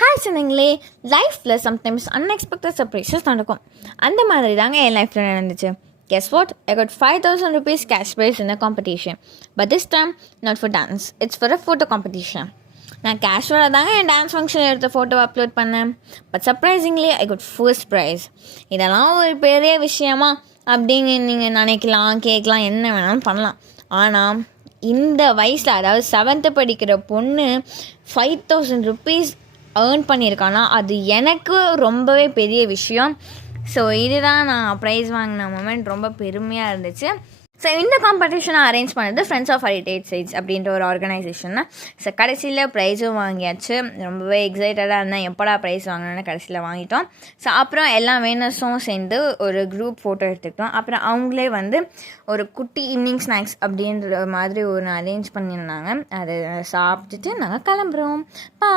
Hi சொன்னீங்களே, லைஃப்பில் sometimes unexpected surprises நடக்கும். அந்த மாதிரி தாங்க என் லைஃப்பில் நடந்துச்சு. Guess what? I got 5,000 rupees cash prize in a competition. But this time, not for dance. It's for a photo competition. நான் கேஷுவலாக தாங்க என் டான்ஸ் ஃபங்க்ஷன் எடுத்த ஃபோட்டோ அப்லோட் பண்ணேன். But surprisingly I could first prize. இதெல்லாம் ஒரு பெரிய விஷயமா அப்படின்னு நீங்கள் நினைக்கலாம், கேட்கலாம், என்ன வேணாலும் பண்ணலாம். ஆனால் இந்த வயசில், அதாவது 7th படிக்கிற பொண்ணு 5,000 rupees ஏர்ன் பண்ணியிருக்கானா, அது எனக்கு ரொம்பவே பெரிய விஷயம். ஸோ இதுதான் நான் ப்ரைஸ் வாங்கின மொமெண்ட். ரொம்ப பெருமையாக இருந்துச்சு. ஸோ இந்த காம்படிஷனை அரேஞ்ச் பண்ணது ஃப்ரெண்ட்ஸ் ஆஃப் ஹெரிட்டேஜ் சைட்ஸ் அப்படின்ற ஒரு ஆர்கனைசேஷன் தான். ஸோ கடைசியில் ப்ரைஸும் வாங்கியாச்சு. ரொம்பவே எக்ஸைட்டடாக இருந்தேன், எப்படா ப்ரைஸ் வாங்கினோன்னு. கடைசியில் வாங்கிட்டோம். ஸோ அப்புறம் எல்லா வேனர்ஸும் சேர்ந்து ஒரு குரூப் ஃபோட்டோ எடுத்துக்கிட்டோம். அப்புறம் அவங்களே ஒரு குட்டி ஈவினிங் ஸ்நாக்ஸ் அப்படின்ற மாதிரி ஒன்று அரேஞ்ச் பண்ணியிருந்தாங்க. அதை சாப்பிட்டுட்டு நாங்கள் கிளம்புறோம். பா